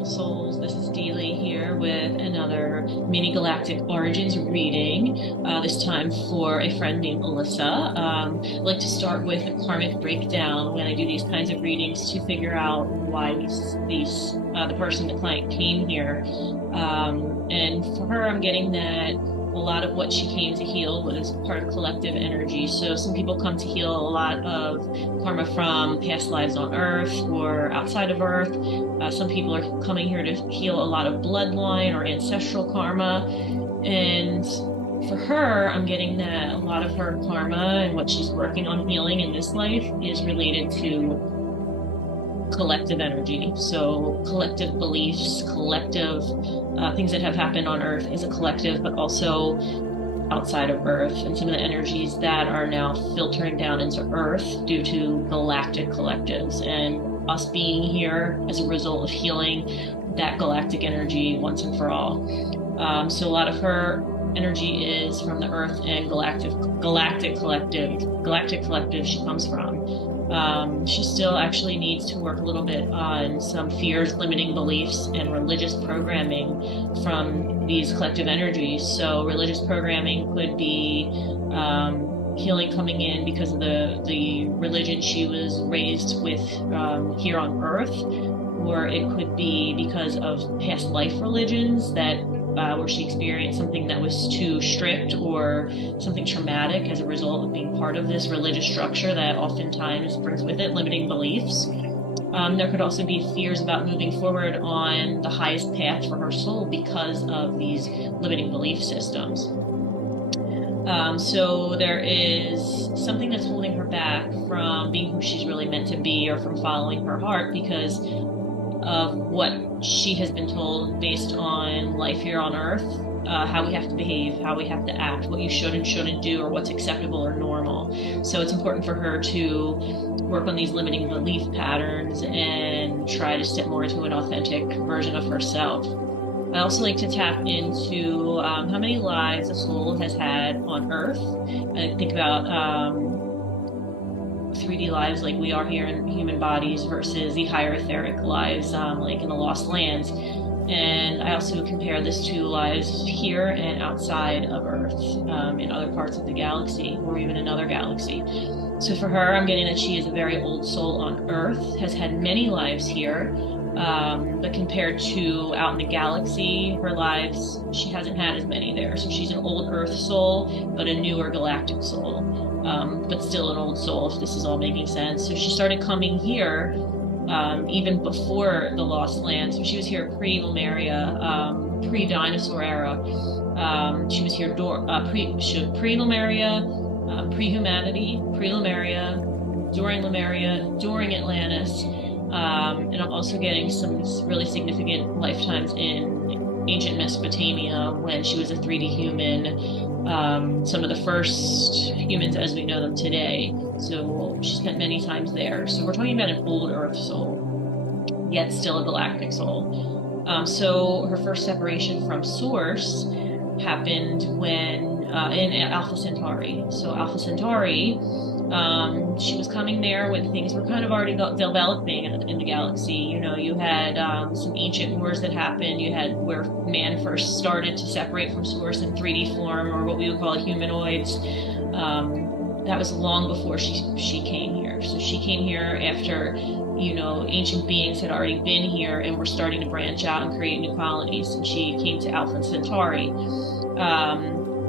beautiful souls. This is Dee Lee here with another mini Galactic Origins reading, this time for a friend named Ilissa. I like to start with a karmic breakdown when I do these kinds of readings to figure out why the client came here. And for her, I'm getting that a lot of what she came to heal was part of collective energy. So some people come to heal a lot of karma from past lives on Earth or outside of Earth. Some people are coming here to heal a lot of bloodline or ancestral karma. And for her, I'm getting that a lot of her karma and what she's working on healing in this life is related to collective energy. So collective beliefs, collective things that have happened on Earth as a collective, but also outside of Earth, and some of the energies that are now filtering down into Earth due to galactic collectives and us being here as a result of healing that galactic energy once and for all. So a lot of her energy is from the Earth and galactic collective she comes from. She still actually needs to work a little bit on some fears, limiting beliefs, and religious programming from these collective energies. So religious programming could be healing coming in because of the religion she was raised with here on Earth, or it could be because of past life religions that where she experienced something that was too strict or something traumatic as a result of being part of this religious structure that oftentimes brings with it limiting beliefs. There could also be fears about moving forward on the highest path for her soul because of these limiting belief systems. So there is something that's holding her back from being who she's really meant to be, or from following her heart, because of what she has been told based on life here on Earth, how we have to behave, how we have to act, what you should and shouldn't do, or what's acceptable or normal. So it's important for her to work on these limiting belief patterns and try to step more into an authentic version of herself. I also like to tap into how many lives a soul has had on Earth. I think about 3D lives like we are here in human bodies versus the higher etheric lives like in the Lost Lands. And I also compare this to lives here and outside of Earth, in other parts of the galaxy, or even another galaxy. So for her, I'm getting that she is a very old soul on Earth, has had many lives here, but compared to out in the galaxy, her lives, she hasn't had as many there. So she's an old Earth soul, but a newer galactic soul. But still an old soul, if this is all making sense. So she started coming here even before the Lost Lands. So she was here pre-Lemuria, pre-dinosaur era. She was here pre-Lemuria, pre-humanity, pre-Lemuria, during Lemuria, during Atlantis. And I'm also getting some really significant lifetimes in ancient Mesopotamia when she was a 3D human. Some of the first humans as we know them today. So she spent many times there. So we're talking about an old Earth soul, yet still a galactic soul. So her first separation from Source happened when in Alpha Centauri. So Alpha Centauri, she was coming there when things were kind of already developing in the galaxy. You know, you had some ancient wars that happened. You had where man first started to separate from Source in 3D form, or what we would call humanoids. That was long before she came here. So she came here after, you know, ancient beings had already been here and were starting to branch out and create new colonies. And she came to Alpha Centauri.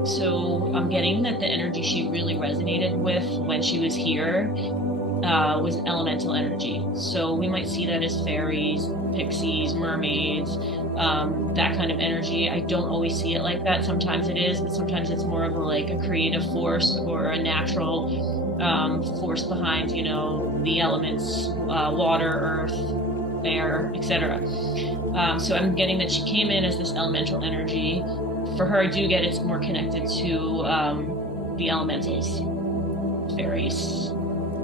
So I'm getting that the energy she really resonated with when she was here was elemental energy. So we might see that as fairies, pixies, mermaids, that kind of energy. I don't always see it like that. Sometimes it is, but sometimes it's more of a creative force or a natural force behind, you know, the elements, water, earth, air, etc. So I'm getting that she came in as this elemental energy. For her, I do get it's more connected to the elementals, fairies,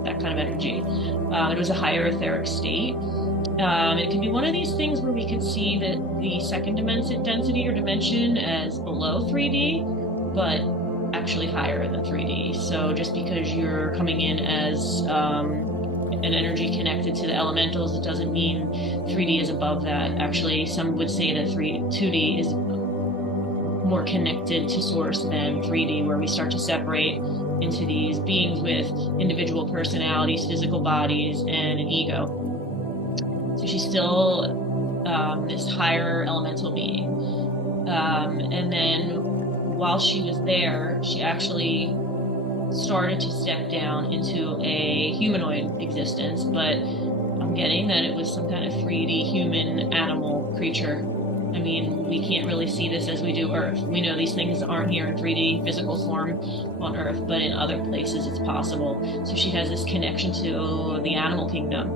that kind of energy. It was a higher etheric state. It can be one of these things where we could see that the second density or dimension as below 3D, but actually higher than 3D. So just because you're coming in as an energy connected to the elementals. It doesn't mean 3D is above that. Actually, some would say that 2D is more connected to source than 3D, where we start to separate into these beings with individual personalities, physical bodies, and an ego. So she's still this higher elemental being. And then while she was there, she actually started to step down into a humanoid existence, but I'm getting that it was some kind of 3D human animal creature. I mean, we can't really see this as we do Earth. We know these things aren't here in 3D physical form on Earth, but in other places it's possible. So she has this connection to the animal kingdom,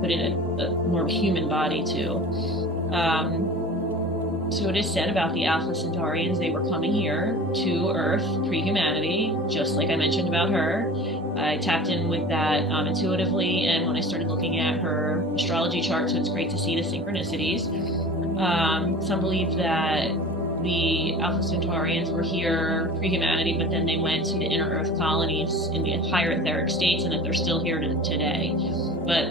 but in a more human body too. So it is said about the Alpha Centaurians, they were coming here to Earth pre-humanity, just like I mentioned about her. I tapped in with that intuitively, and when I started looking at her astrology chart, so it's great to see the synchronicities. Some believe that the Alpha Centaurians were here pre-humanity, but then they went to the inner Earth colonies in the higher etheric states, and that they're still here today, but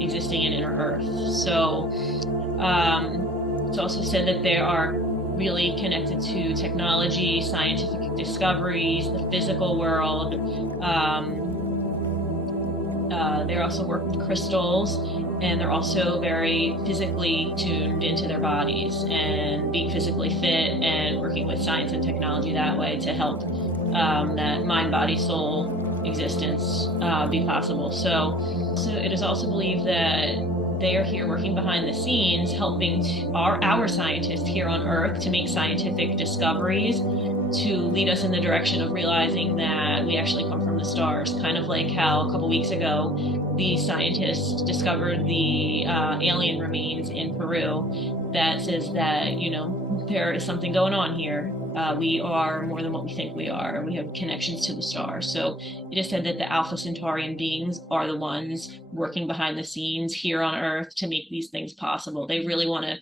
existing in inner Earth. So it's also said that they are really connected to technology, scientific discoveries, the physical world. They also work with crystals, and they're also very physically tuned into their bodies and being physically fit and working with science and technology that way to help that mind, body, soul existence be possible. So it is also believed that they are here working behind the scenes, helping our scientists here on Earth to make scientific discoveries to lead us in the direction of realizing that we actually come from the stars. Kind of like how a couple weeks ago, the scientists discovered the alien remains in Peru that says that, you know, there is something going on here. We are more than what we think we are. We have connections to the stars. So it is said that the Alpha Centaurian beings are the ones working behind the scenes here on Earth to make these things possible. They really want to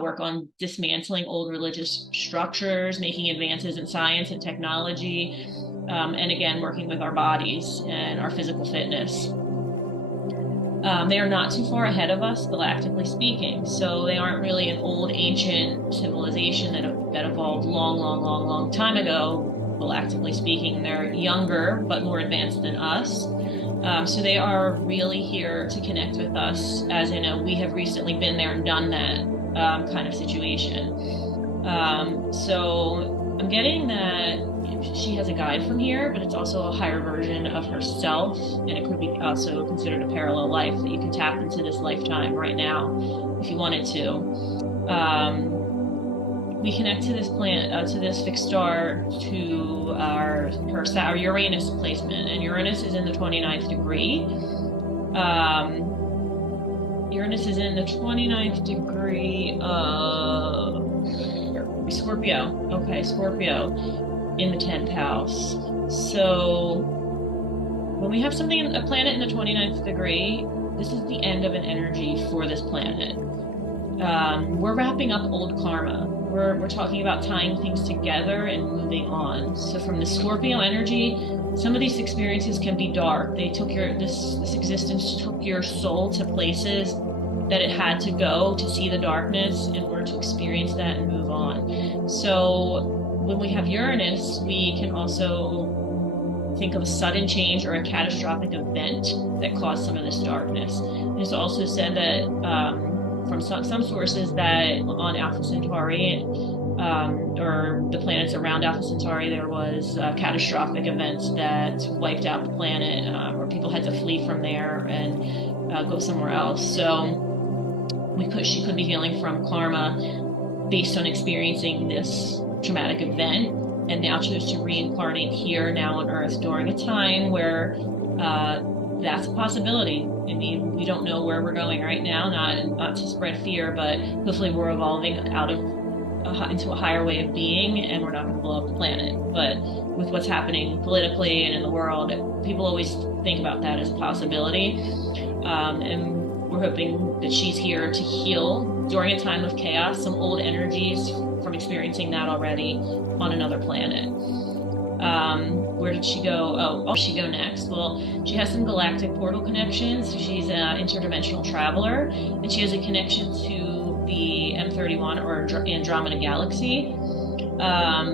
work on dismantling old religious structures, making advances in science and technology, and again, working with our bodies and our physical fitness. They are not too far ahead of us, galactically speaking. So they aren't really an old ancient civilization that evolved long time ago, galactically speaking. They're younger, but more advanced than us. So they are really here to connect with us, as in we have recently been there and done that kind of situation. So I'm getting that she has a guide from here, but it's also a higher version of herself, and it could be also considered a parallel life that you can tap into this lifetime right now if you wanted to. We connect to this planet, to this fixed star, to our Uranus placement, and Uranus is in the 29th degree. Uranus is in the 29th degree of Scorpio. Okay, Scorpio in the 10th house. So when we have a planet in the 29th degree, this is the end of an energy for this planet. We're wrapping up old karma. We're talking about tying things together and moving on. So from the Scorpio energy, some of these experiences can be dark. They took this existence took your soul to places that it had to go to see the darkness in order to experience that and move on. So when we have Uranus, we can also think of a sudden change or a catastrophic event that caused some of this darkness. And it's also said that from some sources that on Alpha Centauri or the planets around Alpha Centauri, there was catastrophic events that wiped out the planet, or people had to flee from there and go somewhere else. So she could be healing from karma based on experiencing this traumatic event, and now chose to reincarnate here now on Earth during a time where that's a possibility. I mean, we don't know where we're going right now, not to spread fear, but hopefully we're evolving into a higher way of being, and we're not going to blow up the planet. But with what's happening politically and in the world, people always think about that as a possibility. And we're hoping that she's here to heal during a time of chaos, some old energies from experiencing that already on another planet. Where did she go? Oh, she go next? Well, she has some galactic portal connections. She's an interdimensional traveler, and she has a connection to the M31 or Andromeda galaxy.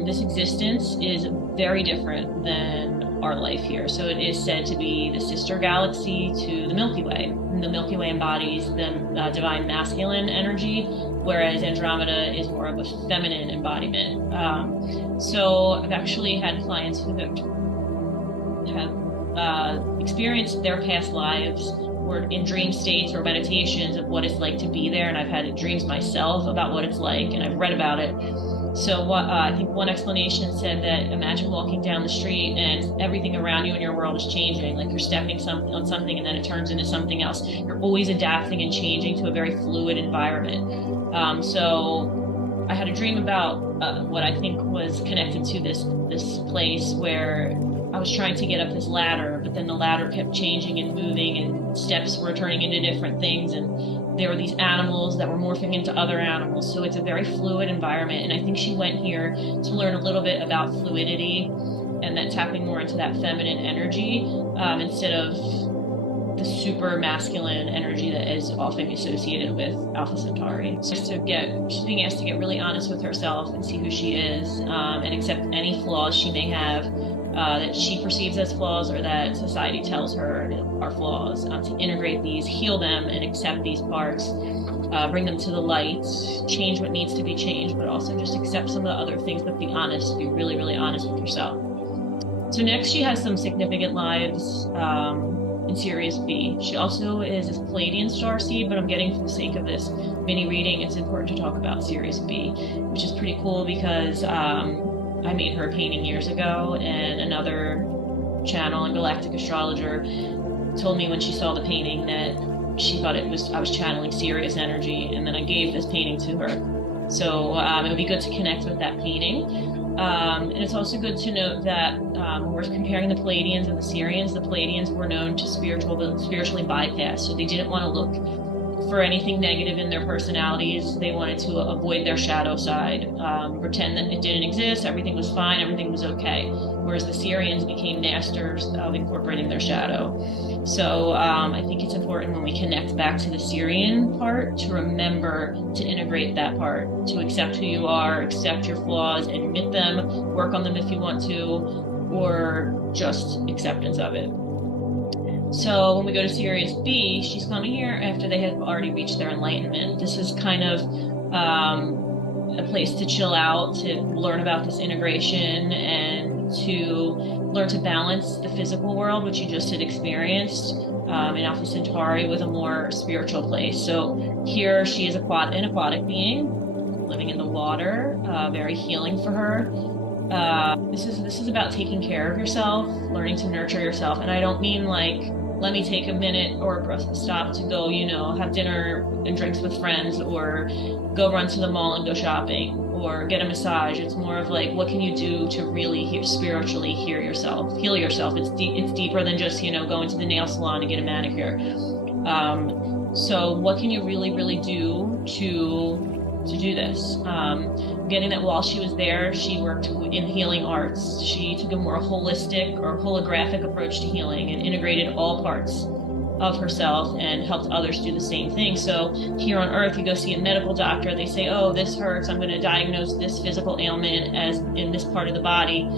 This existence is very different than our life here. So it is said to be the sister galaxy to the Milky Way. And the Milky Way embodies the divine masculine energy, whereas Andromeda is more of a feminine embodiment. So I've actually had clients who have experienced their past lives or in dream states or meditations of what it's like to be there. And I've had dreams myself about what it's like, and I've read about it. So I think one explanation said that imagine walking down the street and everything around you in your world is changing, like you're stepping on something and then it turns into something else. You're always adapting and changing to a very fluid environment. So I had a dream about what I think was connected to this place where I was trying to get up this ladder, but then the ladder kept changing and moving and steps were turning into different things, and there were these animals that were morphing into other animals. So it's a very fluid environment, and I think she went here to learn a little bit about fluidity and then tapping more into that feminine energy instead of the super masculine energy that is often associated with Alpha Centauri. So she's being asked to get really honest with herself and see who she is and accept any flaws she may have that she perceives as flaws or that society tells her are flaws, to integrate these, heal them, and accept these parts, bring them to the light, change what needs to be changed, but also just accept some of the other things, but be honest, be really, really honest with yourself. So next she has some significant lives in Sirius B. She also is a Palladian starseed, but I'm getting, for the sake of this mini reading, it's important to talk about Sirius B, which is pretty cool because I made her a painting years ago, and another channel and galactic astrologer told me when she saw the painting that she thought I was channeling Sirius energy, and then I gave this painting to her. So it would be good to connect with that painting. And it's also good to note that when we're comparing the Palladians and the Sirians, the Palladians were known to spiritually bypass, so they didn't want to look for anything negative in their personalities. They wanted to avoid their shadow side, pretend that it didn't exist, everything was fine, everything was okay. Whereas the Sirians became masters of incorporating their shadow. So I think it's important when we connect back to the Sirian part to remember to integrate that part, to accept who you are, accept your flaws, admit them, work on them if you want to, or just acceptance of it. So when we go to Sirius B, she's coming here after they have already reached their enlightenment. This is kind of a place to chill out, to learn about this integration, and to learn to balance the physical world, which you just had experienced in Alpha Centauri, with a more spiritual place. So here she is an aquatic being, living in the water, very healing for her. This is about taking care of yourself, learning to nurture yourself. And I don't mean like, let me take a minute or a stop to go, have dinner and drinks with friends, or go run to the mall and go shopping, or get a massage. It's more of like, what can you do to really spiritually heal yourself? It's deeper than just, going to the nail salon to get a manicure. So what can you really, really do to do this? Getting that while she was there, she worked in healing arts. She took a more holistic or holographic approach to healing and integrated all parts of herself and helped others do the same thing. So here on Earth, you go see a medical doctor, they say, oh, this hurts, I'm going to diagnose this physical ailment as in this part of the body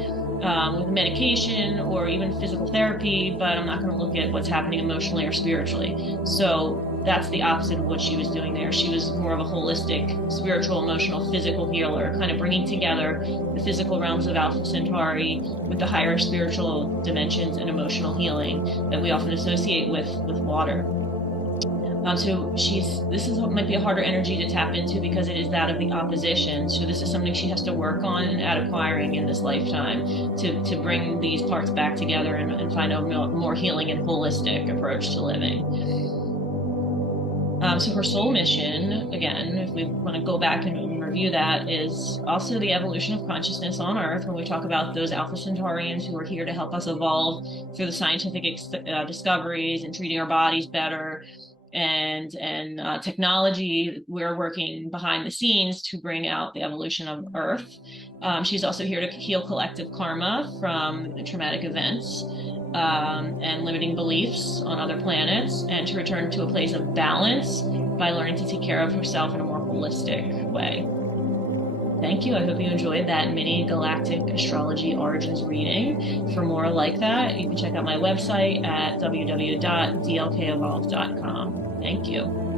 with medication or even physical therapy, but I'm not going to look at what's happening emotionally or spiritually. So that's the opposite of what she was doing there. She was more of a holistic, spiritual, emotional, physical healer, kind of bringing together the physical realms of Alpha Centauri with the higher spiritual dimensions and emotional healing that we often associate with water. So this might be a harder energy to tap into because it is that of the opposition. So this is something she has to work on at acquiring in this lifetime to bring these parts back together and find a more healing and holistic approach to living. So her soul mission, again, if we want to go back and review that, is also the evolution of consciousness on Earth. When we talk about those Alpha Centaurians who are here to help us evolve through the scientific discoveries and treating our bodies better, and technology. We're working behind the scenes to bring out the evolution of Earth. She's also here to heal collective karma from traumatic events and limiting beliefs on other planets, and to return to a place of balance by learning to take care of herself in a more holistic way. Thank you. I hope you enjoyed that mini Galactic Astrology Origins reading. For more like that, you can check out my website at www.dlkevolve.com. Thank you.